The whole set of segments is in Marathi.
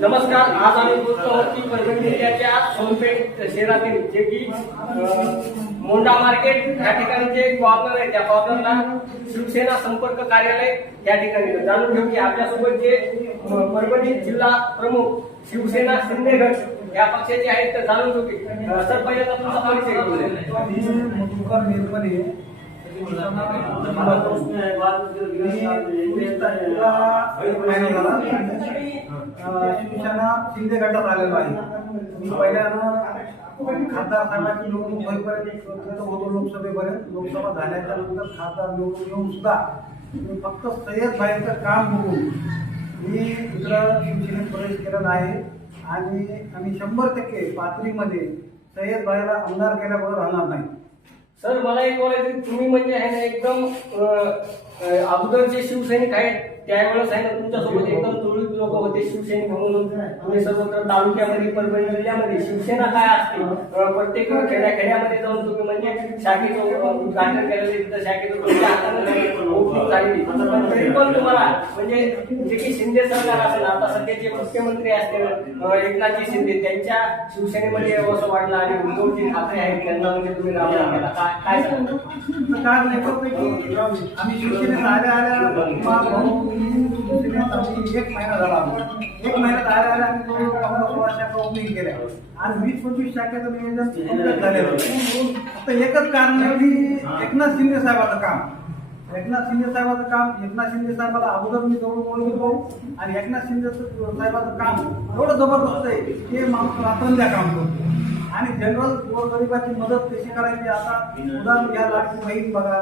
नमस्कार आज आम्ही बोलतो आहोत की परभणी जिल्ह्याच्या सोनपेठ शहरातील जे की मोंडा मार्केट या ठिकाणी जे कॉर्नर आहे त्या कॉर्नरला शिवसेना संपर्क कार्यालय या ठिकाणी जाणून घेऊ की आपल्यासोबत जे परभणी जिल्हा प्रमुख शिवसेना शिंदे गट या पक्षाचे आहेत तर जाणून घेऊ की सर पहिल्यांदा तुमचा परिचय. शिवसेना शिंदे गटात आलेलो आहे पहिल्यानं खासदार साहेबांची निवडणूक होईपर्यंत प्रयत्न होतो लोकसभेपर्यंत लोकसभा झाल्याच्यानंतर खासदार निवडून येऊन सुद्धा फक्त सय्यद भाईचं काम बघून मी इकडं शिवसेनेत प्रवेश केलेला आहे आणि आम्ही शंभर टक्के पातळीमध्ये सय्यद भाईला आमदार केल्याबरोबर राहणार नाही. सर मला एक बोलायचं तुम्ही म्हणजे आहे ना एकदम अगोदर जे शिवसैनिक आहेत त्यावेळेस आहे ना तुमच्यासोबत एकदम तुळित लोक होते शिवसैनिक म्हणून तुम्ही सर्वत्र तालुक्यामध्ये परभणी जिल्ह्यामध्ये शिवसेना काय असते? प्रत्येक खेड्या खेड्यामध्ये जाऊन तुम्ही म्हणजे शाखेचं उद्घाटन केलेले तिथं शाखेचं झालेली पण तरी पण तुम्हाला म्हणजे जे की शिंदे सरकार असेल आता सध्याचे मुख्यमंत्री असतील एकनाथजी शिंदे त्यांच्या शिवसेनेमध्ये असं वाटलं आणि उद्धवजी ठाकरे आहेत त्यांना म्हणजे तुम्ही रामराम केला. काय काय आम्ही शिवसेनेत आल्या आल्या मा भाऊ मी शिवसेनेत आम्ही एक महिना झाला आम्हाला. एक महिन्यात आल्या आल्या आम्ही जवळ पंधरा सोळा शाखा ओपनिंग केल्या. आणि वीस पंचवीस शाखेचं नियोजन complete झालेलं. आहे. फक्त एकच कारण आहे की एकनाथ शिंदे साहेबाचं काम. एकनाथ शिंदे साहेबाचं काम एकनाथ शिंदे साहेबाला अगोदर मी जवळ ओळखतो आणि एकनाथ शिंदे साहेबाचं काम एवढं जबरदस्त आहे ते माणूस रात्रंद्या काम करतो. आणि जनरल गोरगरिबाची मदत कशी करायची आता? उदाहरण घ्या बहीण बघा.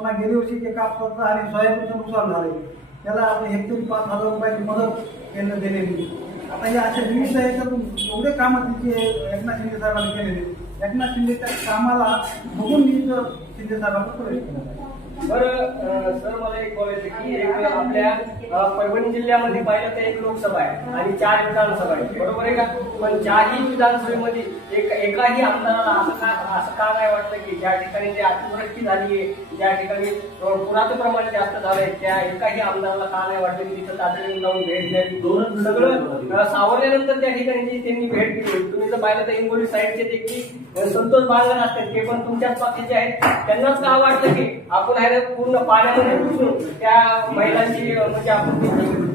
पुन्हा गेल्या वर्षी एक कापसाचं आणि सोयाबीनचं नुकसान झाले. त्याला आपण हेक्टरी पाच हजार रुपयाची मदत केंद्र दिलेली. आता या अशा विविध याच्यातून एवढे कामं तिथे एकनाथ शिंदे साहेबांनी केलेले. एकनाथ शिंदेच्या कामाला बघून मी शिंदे साहेबांचा प्रवेश केला. बरं सर मला एक बोलायचं की एक आपल्या परभणी जिल्ह्यामध्ये पाहिलं तर एक लोकसभा आहे आणि चार विधानसभा आहे बरोबर आहे का? पण चारही विधानसभेमध्ये एक एकाही आमदाराला असं का असं का नाही वाटतं की ज्या ठिकाणी जे अतिवृष्टी झाली आहे ज्या ठिकाणी पुराचं प्रमाण जास्त झालंय त्या एकाही आमदाराला का नाही वाटलं की तिथं तातडीने जाऊन भेट द्यावी? सगळं अं, सावरल्यानंतर त्या ठिकाणी त्यांनी भेट दिली तुम्ही जर पाहिलं तर हिंगोली साईडचे जे की संतोष बांगर असतात ते पण तुमच्याच पक्षाचे आहेत. त्यांनाच का वाटतं की आपण आहे ना पूर्ण पाण्यामध्ये पुसून त्या महिलांची म्हणजे आपण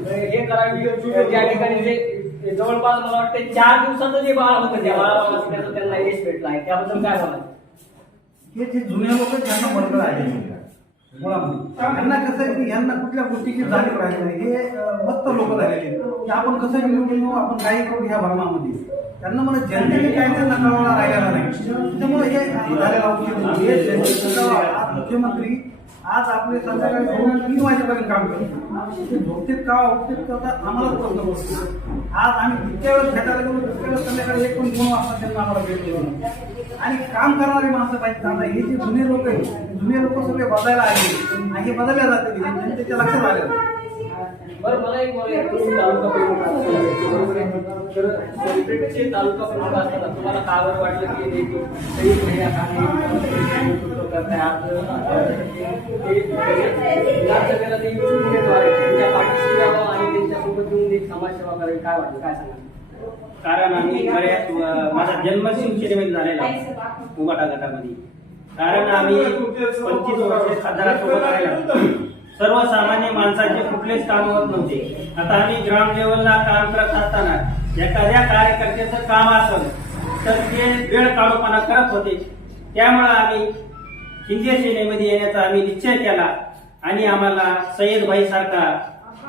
हे करावी त्या ठिकाणी जे जवळपास मला वाटतं चार दिवसाचं जे बाळ होतं त्या बाळाला त्याचं त्यांना यश भेटलं आहे. त्याबद्दल काय बोला हे जे जुने लोक त्यांना बरोबर आहे त्यांना कसं आहे की यांना कुठल्या गोष्टीची जाणीव राहिली नाही. हे मस्त लोक झालेले आपण कसं निवडून आपण काही करू ह्या भरमामध्ये. त्यांना मला जनतेने काय त्यांना कळवला राहिलेला नाही. त्यामुळे हे झालेला आज मुख्यमंत्री आज आपले संध्याकाळी दोन तीन वाजेपर्यंत काम करतो. ते झोपतेत का उठतेत का आम्हालाच आम्हाला प्रश्न पडतो. आज आम्ही जितक्या वेळेस भेटायला गेलो तितक्या वेळेस संध्याकाळी एक पण दोन वाजता त्यांना आम्हाला भेट दिलो आणि काम करणारी माणसं पाहिजे. आता हे जे जुने लोक आहेत जुने लोक सगळे बदलायला आले. आणि हे बदलल्या जाते जनतेच्या लक्षात आलं. बरं मला एक बरोबर आहे. तर तालुका प्रमुख असताना तुम्हाला का बरं वाटलं की हे करताय आज ते ते इच्छुक त्यांच्या पाठीशी यावं आणि त्यांच्यासोबत येऊन एक समाजसेवा करावी काय वाटतं काय सांगा कारण आम्ही बऱ्याच माझा जन्म शिवसेनेमध्ये झालेला आहे उबाटा गटामध्ये कारण आम्ही पंचवीस वर्ष खासदारासोबत राहिला सर्वसामान्य माणसाचे कुठलेच काम होत नव्हते. आता आम्ही ग्राम लेवलला काम करत असताना एखाद्या कार्यकर्त्याचं काम असेल तर ते वेळ काढूपणा करत होते. त्यामुळं आम्ही शिंदे सेनेमध्ये येण्याचा आम्ही निश्चय केला आणि आम्हाला सय्यदभाई सारखा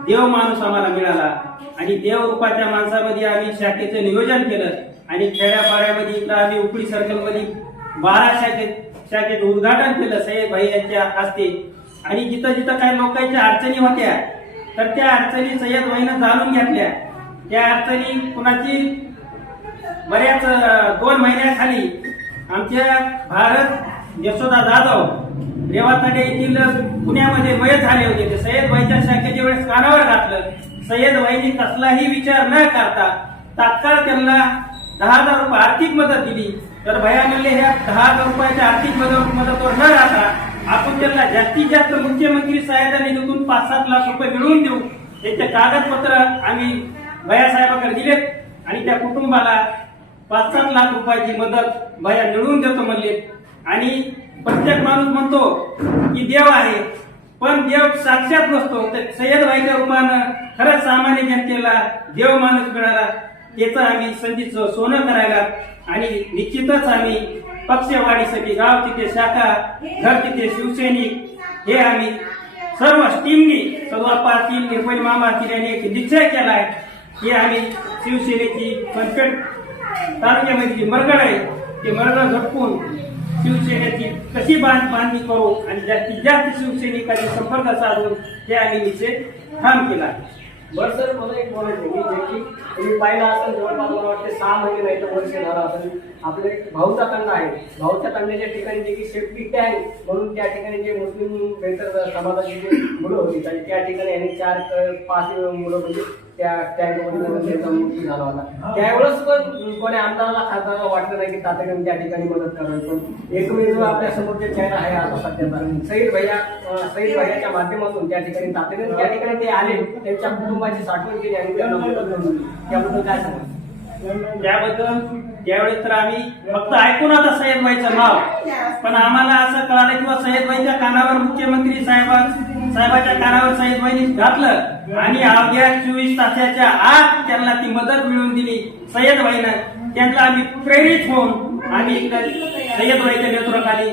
देव माणूस आम्हाला मिळाला. आणि देवरूपाच्या माणसामध्ये आम्ही शाखेचं नियोजन केलं आणि खेड्यापाड्यामध्ये इकडं आम्ही उपडी सर्कलमध्ये बारा शाखेत शाखेत उद्घाटन केलं. सय्यदभाई यांच्या हस्ते. आणि जिथं जिथं काही लोकांच्या अडचणी होत्या तर त्या अडचणी सय्यद भाईनं जाणून घेतल्या. त्या अडचणी कुणाची? बऱ्याच दोन महिन्याखाली आमच्या भारत यशोदा जाधव रेवाताडे येथील पुण्यामध्ये मयत झाले होते. ते सय्यद भाईच्या शाखेच्या वेळेस कानावर घातलं. सय्यद भाईनी कसलाही विचार न करता तात्काळ त्यांना दहा हजार रुपये आर्थिक मदत दिली. तर भयानले ह्या दहा हजार रुपयाच्या आर्थिक मदत मदतवर न राहता आपण त्यांना जास्तीत जास्त मुख्यमंत्री सहायता निधीतून पाच सात लाख रुपये मिळवून देऊ. त्याचे कागदपत्र आम्ही भया साहेबाकडे दिलेत आणि त्या कुटुंबाला पाच सात लाख रुपयाची मदत भया मिळवून देतो म्हणले. आणि प्रत्येक माणूस म्हणतो की देव आहे पण देव साक्षात नसतो. तर सय्यद भाईच्या रूपानं खरंच सामान्य जनतेला देव माणूस मिळाला त्याचं आम्ही संधीचं सोनं करायला आणि निश्चितच आम्ही पक्षवाढीसाठी गाव तिथे शाखा घर तिथे शिवसैनिक हे आम्ही सर्व टीमनी सर्वापा टीम निर्मल मामा तिने एक निश्चय केला आहे. की आम्ही शिवसेनेची पंचपेठ तालुक्यामध्ये जी मरगड आहे ते मरगड झटकून शिवसेनेची कशी बांध बांधणी करू आणि जास्तीत जास्त शिवसैनिकांनी संपर्क साधून हे आम्ही निश्चय ठाम केला आहे. बरं सर मला एक बोलायचं की जे की तुम्ही पाहिलं असेल जवळपास मला वाटते सहा महिने नाही तर वर्ष झालं असेल आपले भाऊचा तंड आहे भाऊच्या तंड्याच्या ठिकाणी जे की सेफ्टी टँक म्हणून त्या ठिकाणी जे मुस्लिम बेहतर समाजाची जे मुलं होती आणि त्या ठिकाणी यांनी चार पाच मुलं म्हणजे त्या मृत्यू झाला होता. त्यावेळेस पण कोणी आमदाराला खासदाराला वाटलं नाही की तातडीने त्या ठिकाणी मदत करावी पण एकमेव आपल्या समोरचे चेहरा आहे आता सध्याचा सईद भैया सईद भैयाच्या माध्यमातून त्या ठिकाणी तातडीने त्या ठिकाणी ते आले. त्यांच्या कुटुंबाची साठवण केली आणि त्याबद्दल काय सांगा त्याबद्दल त्यावेळेस तर आम्ही फक्त ऐकून आता सय्यदबाईचं नाव. पण आम्हाला असं कळालं किंवा सय्यदबाईच्या कानावर मुख्यमंत्री साहेबा साहेबाच्या कानावर सय्यदबाईनी घातलं. आणि अवघ्या चोवीस तासाच्या आत त्यांना ती मदत मिळवून दिली सय्यदबाईनं त्यांना आम्ही प्रेरित होऊन आम्ही सय्यदबाईच्या नेतृत्वाखाली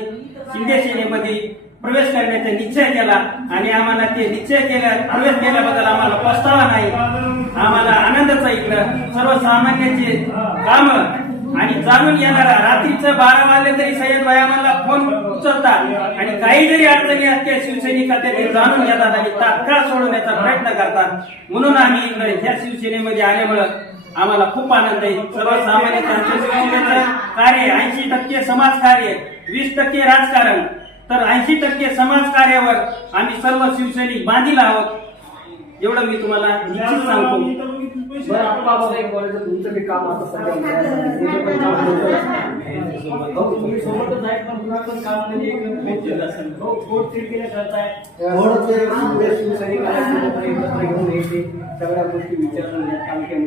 शिंदे सेनेमध्ये प्रवेश करण्याचा निश्चय केला आणि आम्हाला ते निश्चय केल्या प्रवेश केल्याबद्दल आम्हाला पस्तावा नाही. आम्हाला आनंदाचा इकडं सर्वसामान्यांचे काम आणि जाणून येणारा रात्रीचं बारा वाजले तरी सय्यद भाई आम्हाला फोन उचलतात आणि काही जरी अडचणी असतील शिवसैनिकात ते जाणून घेतात आणि तात्काळ सोडवण्याचा प्रयत्न करतात. म्हणून आम्ही इकडे ह्या शिवसेनेमध्ये आल्यामुळं आम्हाला खूप आनंद आहे. सर्वसामान्य कार्य ऐंशी टक्के समाज कार्य वीस टक्के राजकारण. तर ऐंशी टक्के समाज कार्यावर आम्ही सर्व शिवसैनिक बांधील आहोत. एवढं मी तुम्हाला निश्चित सांगतो. तुमचं काम आता. सगळ्या गोष्टी विचारून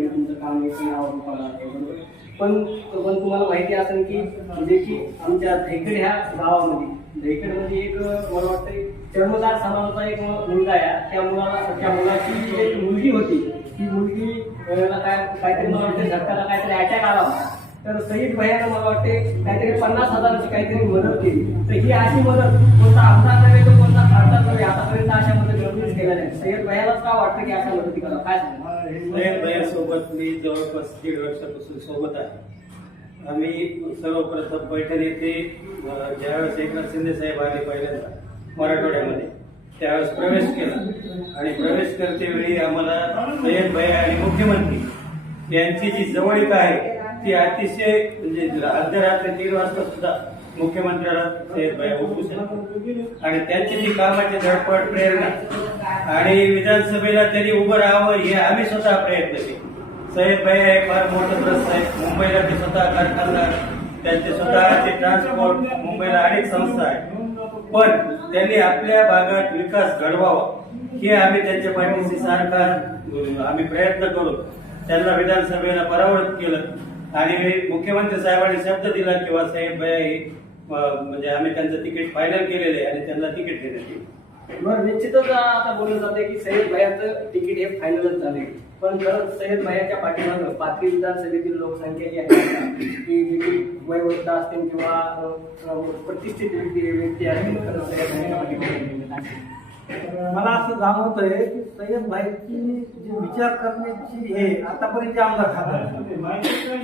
तुमचं काम आहे पण पण तुम्हाला माहिती असेल की म्हणजे की आमच्या धैकड ह्या गावामध्ये धैकड म्हणजे एक मला वाटतं चर्मदार समाजाचा एक मुलगा आहे. त्या मुलाला त्या मुलाची जी एक मुलगी होती ती मुलगी काय काहीतरी मला वाटतं झटकाला काहीतरी अटॅक आला होता. तर सईद भैयानं मला वाटते काहीतरी पन्नास हजाराची काहीतरी मदत केली. तर ही अशी मदत कोणता आमदार नव्हे तर कोणता खासदार नव्हे आतापर्यंत अशा मदत कधीच सय्यद का वाटतं की अशा मदती करा? काय सांगा सय्यद भैयासोबत मी जवळपास दीड वर्षापासून सोबत आहे. आम्ही सर्वप्रथम पैठण येथे ज्यावेळेस एकनाथ शिंदे साहेब आले पहिल्यांदा मराठवाड्यामध्ये त्यावेळेस प्रवेश केला. आणि प्रवेश करते वेळी आम्हाला सय्यद भैया आणि मुख्यमंत्री यांची जी जवळीक आहे ती अतिशय म्हणजे अर्धरात्री दीड वाजता सुद्धा मुख्यमंत्र्याला सय्यद भया उठू शकतात आणि त्यांची जी कामाची धडपड प्रेरणा आणि विधानसभेला तरी उभं राहावं हे आम्ही स्वतः प्रयत्न केले. साहेब भाई हे फार मोठं ट्रस्ट आहे. मुंबईला ते स्वतः कारखानदार त्यांचे स्वतःचे ट्रान्सपोर्ट मुंबईला अनेक संस्था आहे पण त्यांनी आपल्या भागात विकास घडवावा हे आम्ही त्यांच्या पाठीशी सारखा आम्ही प्रयत्न करून त्यांना विधानसभेला परावृत केलं. आणि मुख्यमंत्री साहेबांनी शब्द दिला किंवा साहेब भाई म्हणजे आम्ही त्यांचं तिकीट फायनल केलेलं आहे आणि त्यांना तिकीट देण्यात येईल. बरं निश्चितच आता बोललं जाते की सय्यद भायाचं तिकीट हे फायनलच झाले पण खरंच सय्यद भायाच्या पाठीमागं पाथरी विधानसभेतील लोकसंख्या जी आहे की जी की वयोवृद्ध असतील किंवा प्रतिष्ठित व्यक्ती व्यक्ती आहे खरंच सय्यद भायाच्या पाठीमागे मला असं जाणवतंय की सय्यद भाईची जी विचार करण्याची हे आतापर्यंत जे आमदार खासदार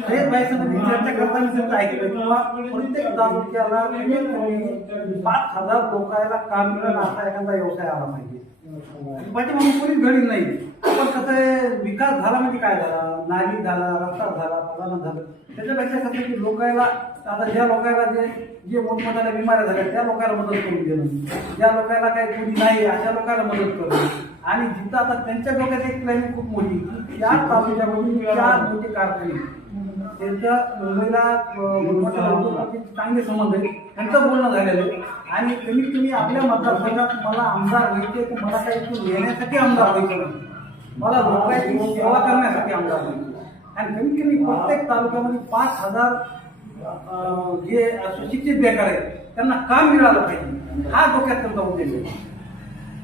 सय्यद भाई मी चर्चा करताना सुद्धा ऐकलं किंवा प्रत्येक तालुक्याला पाच हजार लोकांना काम मिळेल असा एखादा व्यवसाय आला पाहिजे. पाठीमागे कोणीच घडी नाही. पण कसं आहे विकास झाला म्हणजे काय झाला? नाली झाला रस्ता झाला फलाना झालं. त्याच्यापेक्षा कसं आहे की लोकायला आता ज्या लोकांना जे जे मोठमोठ्याला बिमाऱ्या झाल्या त्या लोकांना मदत करून देणं. ज्या लोकांना काही कोणी नाही अशा लोकांना मदत करणं. आणि जिथं आता त्यांच्या डोक्यात एक प्लॅनिंग खूप मोठी की त्या तालुक्यामध्ये चार मोठे कारखाने त्यांच्या मुंबईला चांगले संबंध आहे त्यांचं बोलणं झालेलं आहे. आणि कमीत कमी आपल्या मतदारसंघात मला आमदार व्हायचे तर मला काही इथून येण्यासाठी आमदार व्हायचं मला लोकांची सेवा करण्यासाठी आमदार बनतो आणि कमीत कमी प्रत्येक तालुक्यामध्ये पाच हजार जे सुशिक्षित बेकार आहेत त्यांना काम मिळालं पाहिजे. हा डोक्यात त्यांचा उद्देश आहे.